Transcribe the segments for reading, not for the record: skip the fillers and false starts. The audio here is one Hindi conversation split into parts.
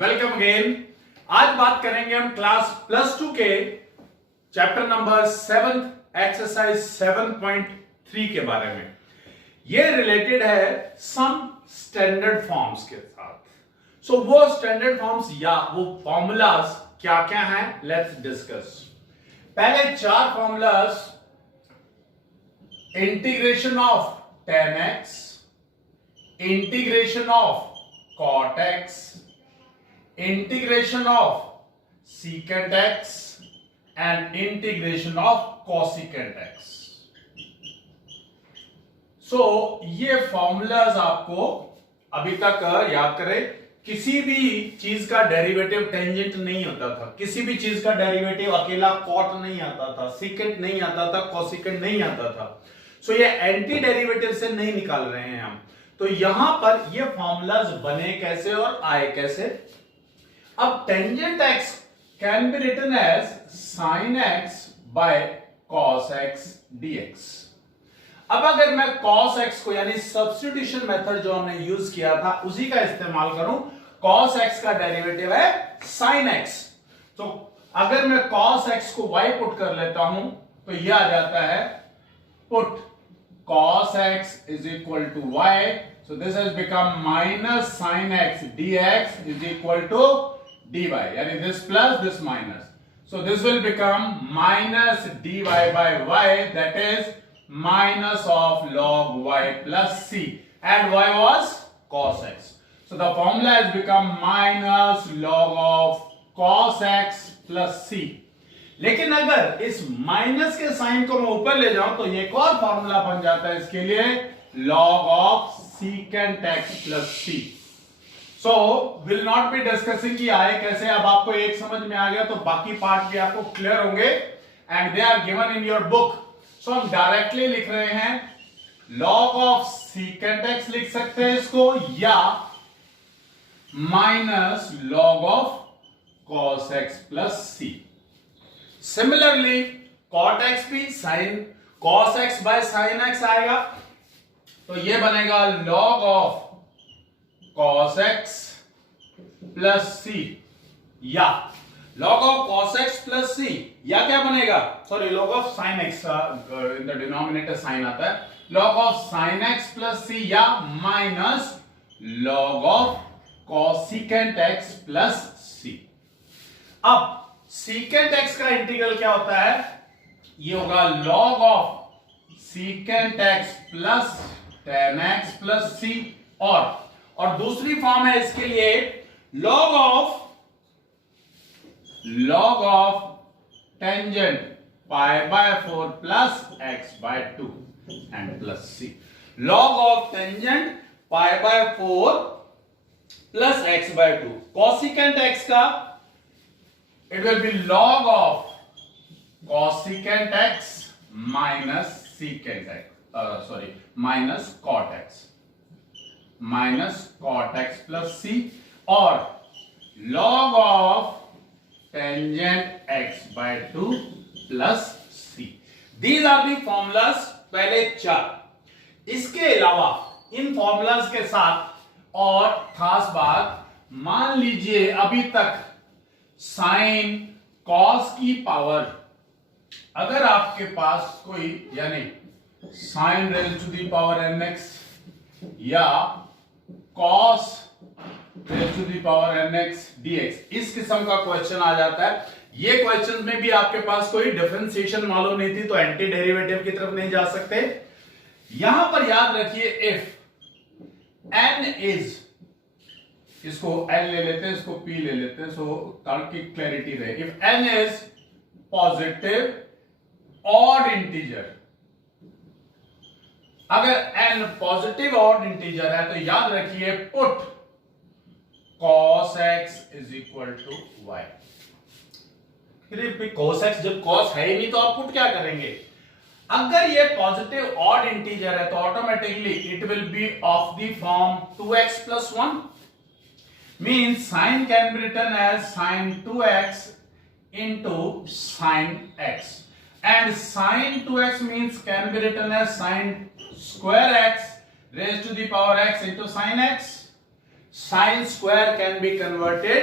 Welcome again. आज बात करेंगे हम क्लास +2 के चैप्टर नंबर 7 एक्सरसाइज 7.3 के बारे में। ये रिलेटेड है सम स्टैंडर्ड फॉर्म्स के साथ। सो वो स्टैंडर्ड फॉर्म्स या वो फॉर्मूलाज क्या क्या हैं, लेट्स डिस्कस। पहले चार formulas, integration of tan x, integration of cot x, integration of secant x and integration of cosecant x। सो ये फॉर्मूलाज आपको अभी तक याद करें, किसी भी चीज का डेरिवेटिव टेंजेंट नहीं होता था, किसी भी चीज का डेरिवेटिव अकेला cot नहीं आता था, secant नहीं आता था, cosecant नहीं आता था। सो ये एंटी डेरिवेटिव से नहीं निकाल रहे हैं हम। तो यहां पर ये फॉर्मूलाज बने कैसे और आए कैसे। अब tangent x can be written as sin x by cos x dx। अब अगर मैं cos x को यानी सब्स्टिट्यूशन मेथड जो हमने यूज किया था उसी का इस्तेमाल करूं, cos x का डेरिवेटिव है sin x। तो अगर मैं cos x को y पुट कर लेता हूं तो यह आ जाता है put cos x is equal to y, so this has become minus sin x dx is equal to dy, यानी this plus this minus, so this will become minus dy by y, that is minus of log y plus c, and y was cos x, so the formula has become minus log of cos x plus c। लेकिन अगर इस माइनस के साइन को मैं ऊपर ले जाऊं तो ये एक और फॉर्मूला बन जाता है इसके लिए, log of secant x plus c। So will not be discussing कि आए कैसे। अब आपको एक समझ में आ गया तो बाकी पार्ट भी आपको क्लियर होंगे, and they are given in your book. So हम डायरेक्टली लिख रहे हैं log of secant x लिख सकते हैं इसको, या minus log of cos x plus c। Similarly cot x भी sin cos x by sin x आएगा, तो ये बनेगा log of cos x plus c, या log of cos x plus c, या क्या बनेगा, sorry log of sin x, in the denominator sin आता है, log of sin x plus c, या minus log of cosecant x plus c। अब secant x का इंटीग्रल क्या होता है, ये होगा log of secant x plus tan x plus c, और दूसरी फॉर्म है इसके लिए log of tangent pi by 4 plus x by 2 and plus c। log of tangent pi by 4 plus x by 2, cosecant x का it will be log of cosecant x minus secant x, minus cot x, minus cot x plus c, और log of tangent x by 2 plus c। These are the formulas, पहले चार। इसके अलावा इन फॉर्मूलाज के साथ और खास बात, मान लीजिए अभी तक साइन कॉस की पावर, अगर आपके पास कोई यानी sine raise to the power mx या cos raise to the power mx dx, इस किस्म का क्वेश्चन आ जाता है। ये क्वेश्चन में भी आपके पास कोई डिफरेंशिएशन मालूम नहीं थी तो एंटी डेरिवेटिव की तरफ नहीं जा सकते। यहां पर याद रखिए, इफ n इज, इसको L ले लेते हैं, इसको P ले लेते हैं, सो ताकि क्लैरिटी रहे। If n is positive odd integer, अगर n पॉजिटिव ऑड इंटीजर है तो याद रखिए put cos x is equal to y। फिर cos x जब cos है ही नहीं तो आप पुट क्या करेंगे, अगर ये पॉजिटिव ऑड इंटीजर है तो automatically it will be of the form 2x plus 1, means sin can be written as sin 2x into sin x, and sin 2x means can be written as sin square x raised to the power x into sin x, sine square can be converted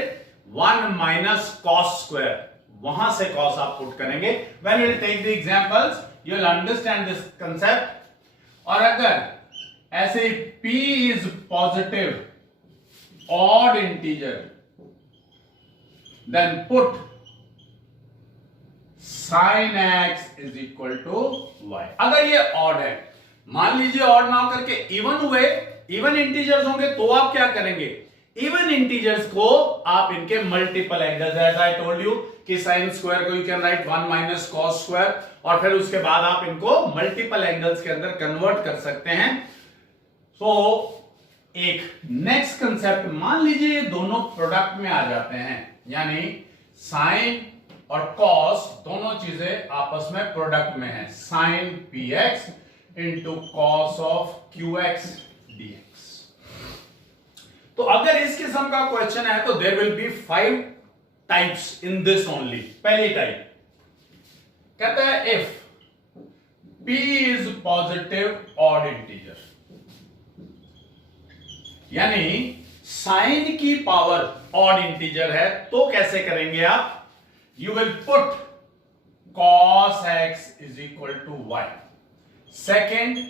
1 minus cos square, वहां से कॉस आप पुट करेंगे. When we will take the examples you will understand this concept. और अगर ऐसे p is positive odd integer then put sin x is equal to y. अगर ये ऑड है, मान लीजिए ऑड ना करके इवन हुए, इवन इंटीजर्स होंगे तो आप क्या करेंगे, इवन इंटीजर्स को आप इनके multiple angles, as I told you कि साइन स्क्वायर को you can write 1 minus cos square, और फिर उसके बाद आप इनको मल्टीपल एंगल्स के अंदर कन्वर्ट कर सकते हैं. सो एक नेक्स्ट कंसेप्ट, मान लीजिए ये दोनों प्रोडक्ट में आ जाते हैं, यानी साइन और कॉस दोनों चीजें आपस में प्रोडक्ट में है. Sine p x into cos of q x dx. तो अगर इस किस्म का क्वेश्चन है तो there will be 5 types in this only. पहली टाइप कहता है if p is positive odd integer, यानी साइन की पावर ऑड इंटीजर है, तो कैसे करेंगे आप, you will put cos x is equal to y. Second,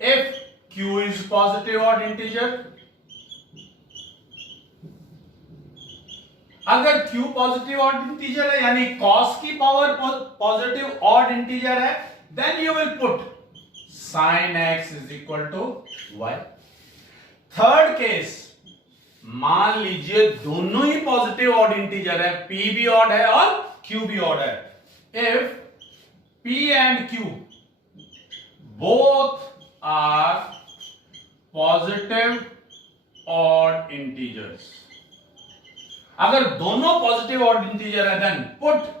if q is positive odd integer, अगर q पॉजिटिव ऑड इंटीजर है यानी cos की पावर पॉजिटिव ऑड इंटीजर है, then you will put sin x is equal to y. Third case, मान लीजिए दोनों ही पॉजिटिव ऑड इंटीजर है, p भी ऑड है और q भी ऑड है. If p and q both are positive odd integers, अगर दोनों पॉजिटिव ऑड इंटीजर है देन पुट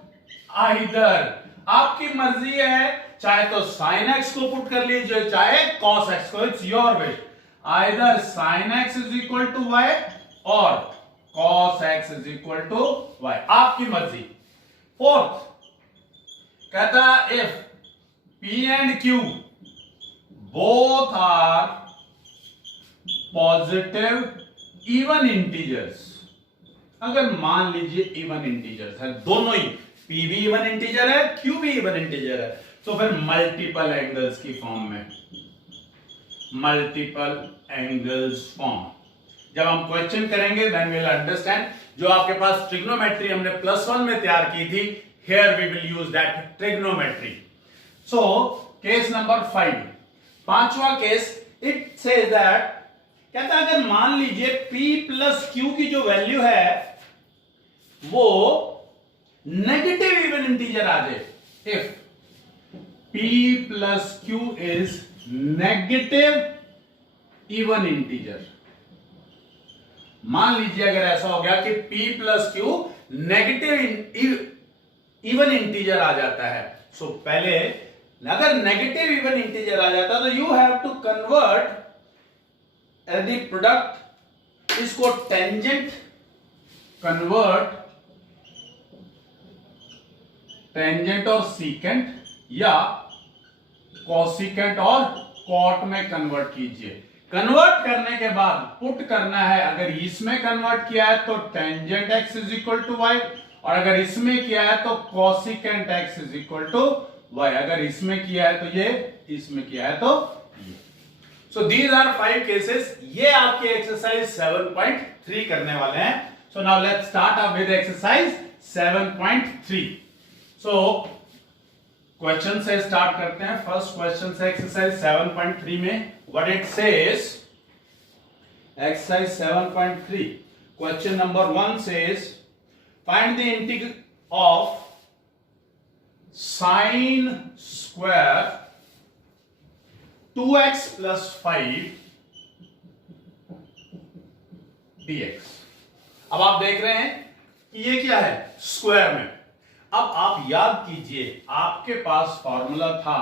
आइदर, आपकी मर्जी है, चाहे तो sin x को पुट कर लीजिए चाहे cos x को, it's your wish. Either sin x is equal to y और cos x is equal to y, आपकी मर्जी. फोर्थ कहता है if p and q both are positive even integers, अगर मान लीजिए इवन इंटीजर्स है, दोनों ही p भी इवन इंटीजर है q भी इवन इंटीजर है, तो फिर मल्टीपल एंगल्स की फॉर्म में, मल्टीपल एंगल्स फॉर्म. जब हम क्वेश्चन करेंगे देन वी विल अंडरस्टैंड. जो आपके पास ट्रिग्नोमेट्री हमने +1 में तैयार की थी, here we will use that trigonometry. So case number 5, पांचवा केस, इट सेज दैट, कहता है अगर मान लीजिए p प्लस q की जो वैल्यू है वो नेगेटिव इवन इंटीजर आ जाए. If p plus q is negative even integer, मान लीजिए अगर ऐसा हो गया कि p plus q negative even integer आ जाता है. सो पहले अगर नेगेटिव इवन इंटीजर आ जाता तो you have to convert the product, इसको टेंजेंट कन्वर्ट, टेंजेंट और सीकेंट या कॉसिकेंट और कॉट में कन्वर्ट कीजिए. कन्वर्ट करने के बाद पुट करना है, अगर इसमें कन्वर्ट किया है तो tangent x is equal to y, और अगर इसमें किया है तो cosecant x is equal to y, अगर इसमें किया है तो ये, इसमें किया है तो ये. So these are 5 cases. ये आपके एक्सरसाइज 7.3 करने वाले हैं. So now let's start up with exercise 7.3. So question से स्टार्ट करते हैं. फर्स्ट क्वेश्चन से एक्सरसाइज 7.3 में what it says, exercise 7.3 question number 1 says find the integral of sine square 2x plus 5 dx. अब आप देख रहे हैं कि ये क्या है, स्क्वायर में. अब आप याद कीजिए, आपके पास फॉर्मूला था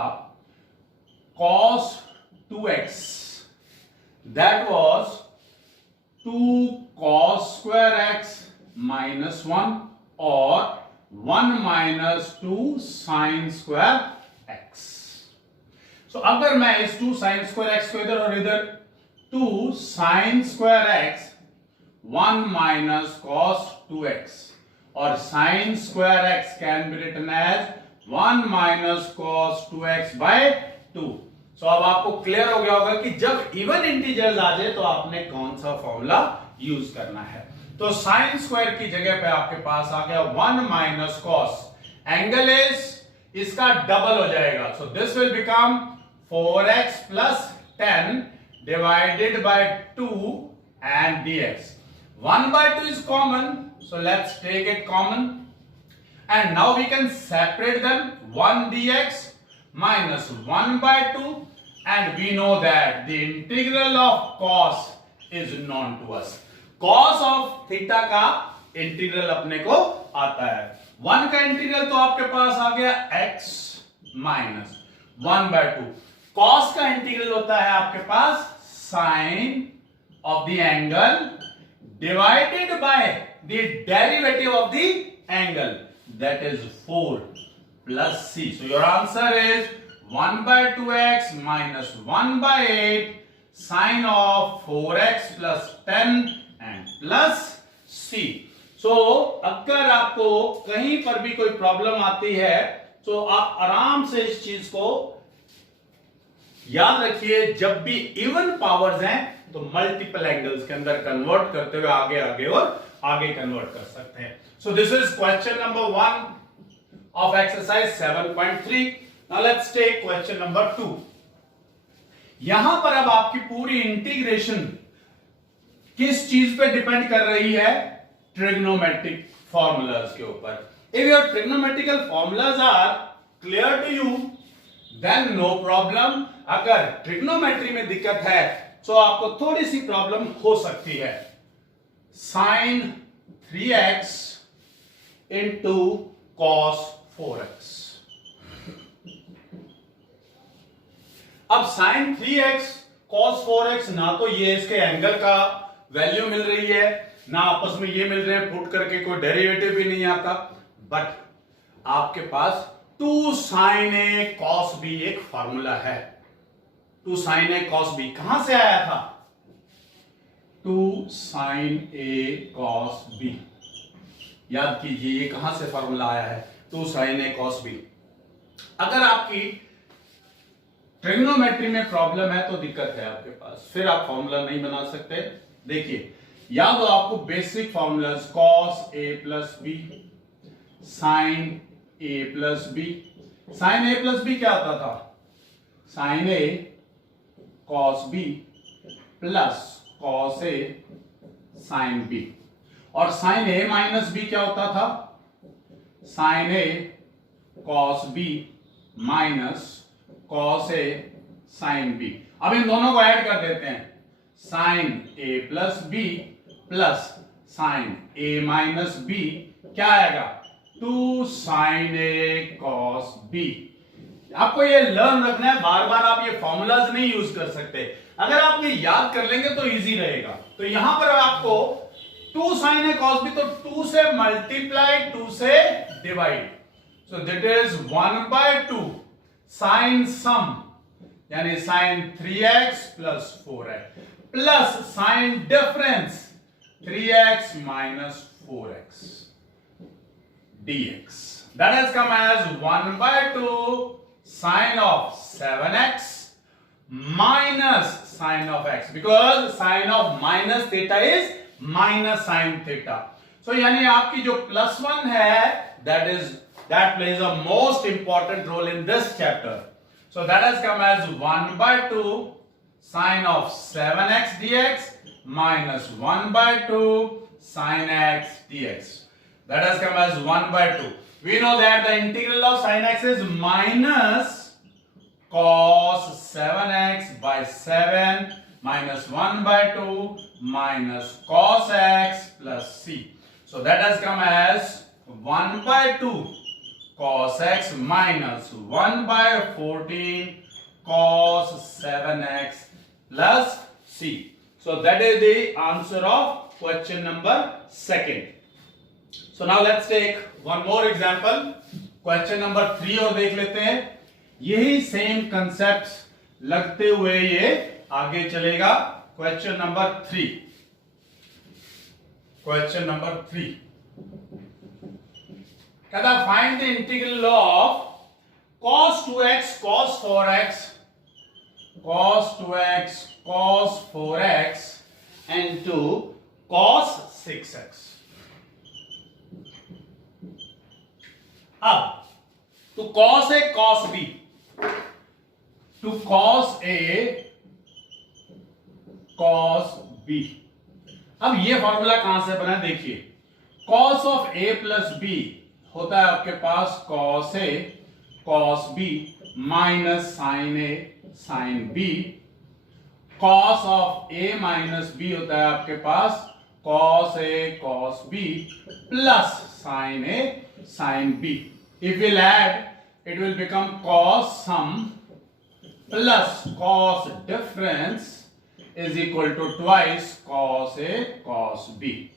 cos 2x, that was 2 cos square x minus 1 और 1 minus 2 sin square x. So अगर मैं इस 2 sin square x को इधर और इधर 2 sin square x 1 minus cos 2x और sin square x can be written as 1 minus cos 2x by 2। सो अब आपको क्लियर हो गया होगा कि जब इवन इंटीजर्स आ जाए तो आपने कौन सा फॉर्मूला यूज करना है। तो साइन स्क्वायर की जगह पे आपके पास आ गया 1 माइनस कॉस, एंगल इज इसका डबल हो जाएगा, so this will become 4x plus 10 divided by 2 and dx। 1 by 2 is common, so let's take it common and now we can separate them, 1 dx minus 1 by 2 and we know that the integral of cos is known to us। cos of theta का इंटीग्रल अपने को आता है, 1 का इंटीग्रल तो आपके पास आ गया x माइनस 1 by 2, cos का इंटीग्रल होता है आपके पास sin of the angle divided by the derivative of the angle, that is 4 plus c। So your answer is 1 by 2x minus 1 by 8 sine of 4x plus 10 and plus c। So अगर आपको कहीं पर भी कोई प्रॉब्लम आती है तो आप आराम से इस चीज को याद रखिए, जब भी इवन पावर्स हैं तो मल्टीपल एंगल्स के अंदर कन्वर्ट करते हुए आगे आगे और आगे कन्वर्ट कर सकते हैं। So this is question number 1 of exercise 7.3। Now let's take question number 2। यहां पर अब आपकी पूरी इंटीग्रेशन किस चीज पे डिपेंड कर रही है? ट्रिग्नोमेट्रिक फॉर्मूलाज के ऊपर। If your trigonometrical formulas are clear to you then no problem. अगर ट्रिग्नोमेट्री में दिक्कत है तो आपको थोड़ी सी प्रॉब्लम हो सकती है। Sine 3x into cos 4x। अब साइन 3x कॉस 4x, ना तो ये इसके एंगल का वैल्यू मिल रही है, ना आपस में ये मिल रहे हैं, पुट करके कोई डेरिवेटिव भी नहीं आता, बट आपके पास 2 sin a cos b एक फॉर्मूला है। 2 sin a cos b कहां से आया था? 2 sin a cos b, याद कीजिए ये कहां से फॉर्मूला आया है? 2 sin a cos b। अगर आपकी ट्रिग्नोमेट्री में प्रॉब्लम है तो दिक्कत है आपके पास, फिर आप फॉर्मूला नहीं बना सकते। देखिए याद हो आपको basic formulas, cos a plus b, sin a plus b। sin a plus b क्या होता था? sin a cos b plus cos a sin b। और sin a माइनस b क्या होता था? sin a cos b minus cos a sin b। अब इन दोनों को ऐड कर देते हैं, sin a plus b plus sin a minus b क्या आएगा? 2 sin a cos b। आपको ये लर्न रखना है, बार बार आप ये फॉर्मूलाज नहीं यूज कर सकते। अगर आप ये याद कर लेंगे तो इजी रहेगा। तो यहां पर आपको 2 sin a cos b, तो 2 से मल्टीप्लाई 2 से divide, so that is 1 by 2 sin सम यानी sin 3x plus 4x plus sin difference 3x minus 4x dx, that has come as 1 by 2 sin of 7x minus sin of x, because sin of minus theta is minus sin theta। so यानी आपकी जो +1 है that plays a most important role in this chapter, so that has come as 1 by 2 sin of 7x dx minus 1 by 2 sin x dx, that has come as 1 by 2। we know that the integral of sin x is minus cos 7x by 7 minus 1 by 2 minus cos x plus c, so that has come as 1 by 2 cos x minus 1 by 14 cos 7x plus c। So that is the answer of question number 2। So now let's take one more example, question number 3 और देख लेते हैं। यही सेम कंसेप्ट लगते हुए ये आगे चलेगा। क्वेश्चन नंबर 3, क्वेश्चन नंबर 3 कहता find the integral of cos 2x cos 4x cos 2x cos 4x into cos 6x. अब to cos A cos B, to cos A cos B. अब ये फॉर्मूला कहां से बना देखिए, cos of A plus B होता है आपके पास cos A cos B minus sin A sin B. cos of A minus B होता है आपके पास cos A cos B plus sin A sin B. If we'll add, it will become cos sum plus cos difference is equal to twice cos A cos B.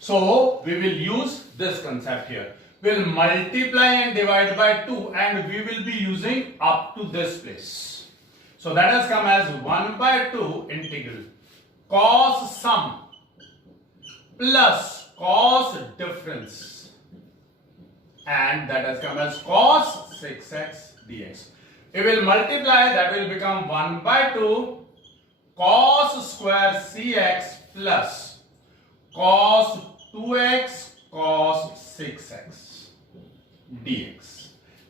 So we will use this concept here. We'll multiply and divide by 2 and we will be using up to this place. So that has come as 1 by 2 integral cos sum plus cos difference, and that has come as cos 6x dx. We will multiply, that will become 1 by 2 cos square cx plus cos 2x cos 6x dx.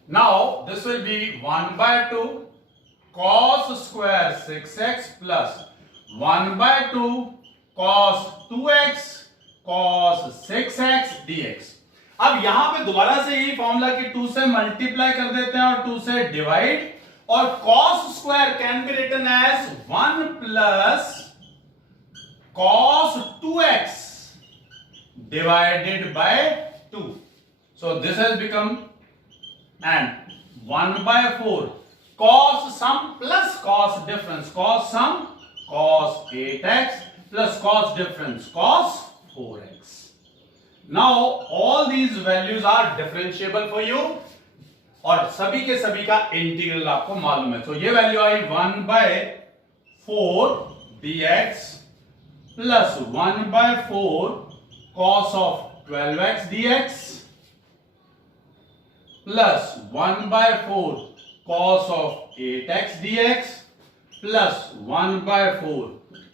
Now this will be 1 by 2 cos square 6x plus 1 by 2 cos 2x cos 6x dx. अब यहां पे दोबारा से यही फॉर्मूला कि 2 से मल्टीप्लाई कर देते हैं और 2 से डिवाइड, और cos square can be written as 1 plus cos 2x divided by 2. So this has become and 1 by 4 cos sum plus cos difference, cos sum cos 8x plus cos difference cos 4x. Now all these values are differentiable for you और सभी के सभी का इंटीग्रल आपको मालूम है. तो ये value I 1 by 4 dx plus 1 by 4 cos of 12x dx plus 1 by 4 cos of 8x dx plus 1 by 4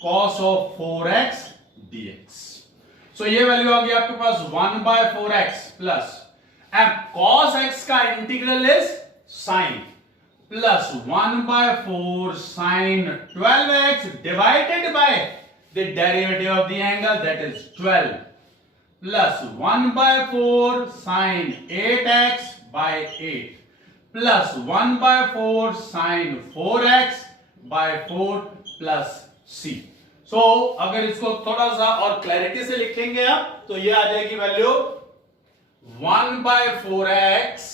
cos of 4x dx. So ये वैल्यू आ गई आपके पास 1 by 4x plus and cos x का integral is sin plus 1 by 4 sin 12x divided by the derivative of the angle, that is 12 plus 1 by 4 sin 8x by 8 plus 1 by 4 sin 4x by 4 plus c. So अगर इसको थोड़ा सा और क्लैरिटी से लिखेंगे आप तो ये आ जाएगी value 1 by 4x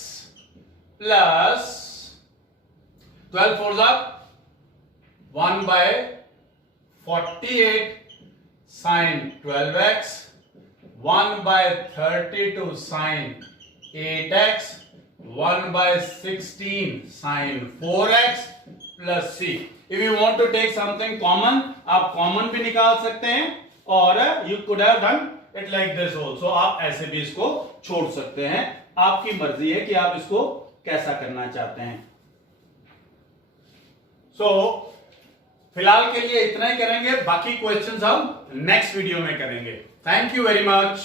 plus 12 4s are 1 by 48 sin 12x, 1 by 32 sin 8x, 1 by 16 sin 4x plus c. If you want to take something common, आप common भी निकाल सकते हैं और you could have done it like this also. आप ऐसे भी इसको छोड़ सकते हैं, आपकी मर्जी है कि आप इसको कैसा करना चाहते हैं. So फिलहाल के लिए इतना ही करेंगे, बाकी क्वेश्चंस हम नेक्स्ट वीडियो में करेंगे. Thank you very much.